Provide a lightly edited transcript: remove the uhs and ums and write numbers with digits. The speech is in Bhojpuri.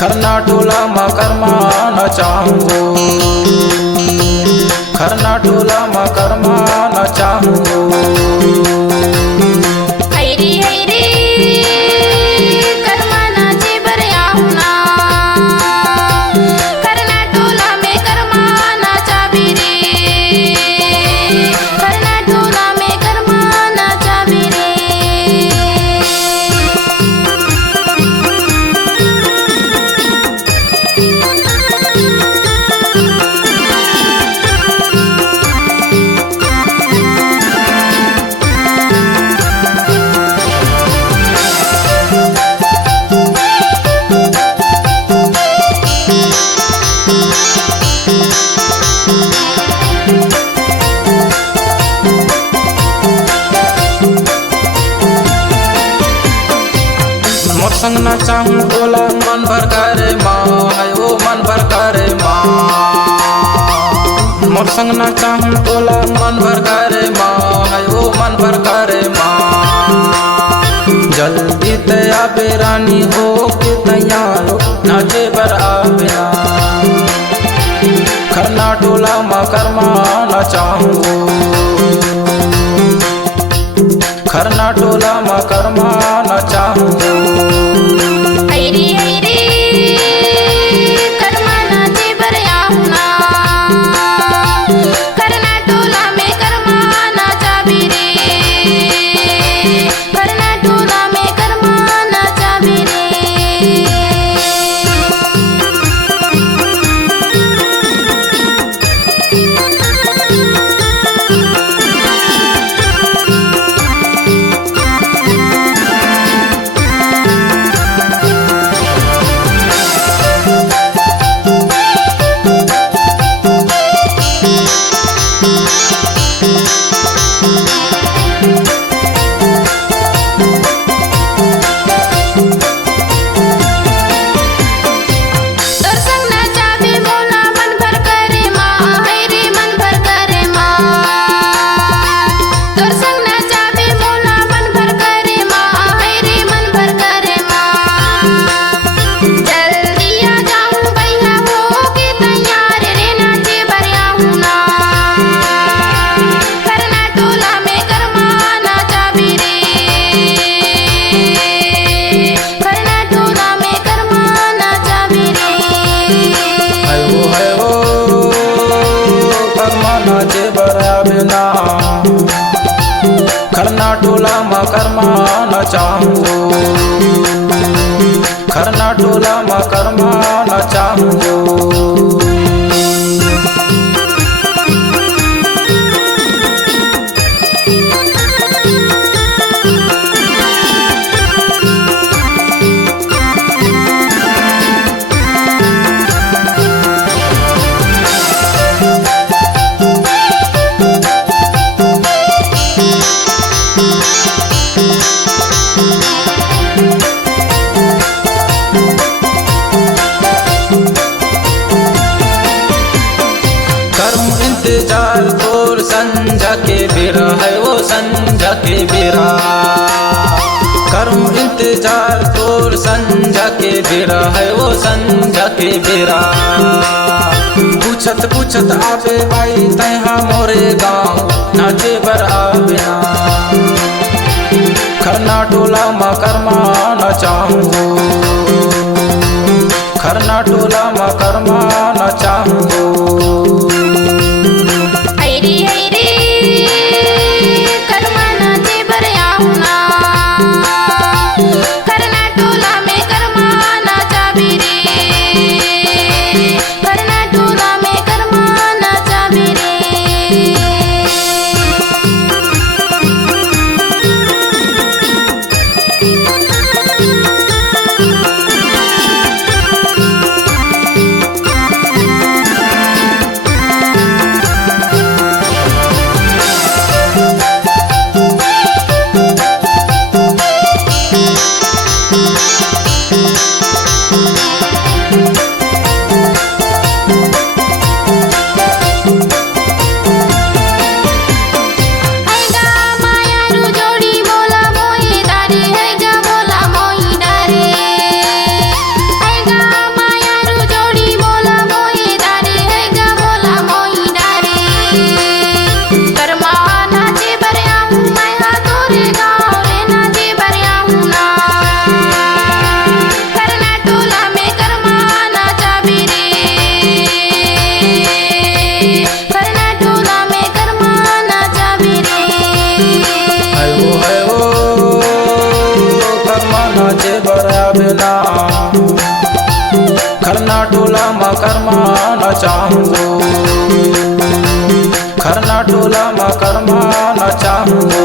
खरना टोला मा कर्मा नचाऊंगो, खरना टोला मा कर्मा नचाऊंगो। मोर संग नचाऊं टोला मन भर करे माँ, है वो मन भर करे माँ। मोर संग नचाऊं टोला मन भर करे माँ, है वो मन भर करे माँ। जल्दी तया बेरानी हो के तैयार नाचे बर आवेना। खरना टोला मा कर्मा नचाऊंगो, खरना टोला मा कर्मा नचाऊंगो। खरना टोला मा कर्मा नचाऊंगो, खरना टोला मा कर्मा नचाऊंगो। इंतजार तोर संझा के बेरा है वो संझा के बेरा। करूं इंतजार तोर संझा के बेरा है वो संझा के बेरा। पूछत पूछत आवे भाई तैहा मोरे गाँव नाचे बर आवेना। खरना टोला मा कर्मा नचाऊंगो, खरना टोला मा कर्मा नचाऊंगो। मकरमा नचाऊंगो, खरना टोला मकरमा नचाऊंगो।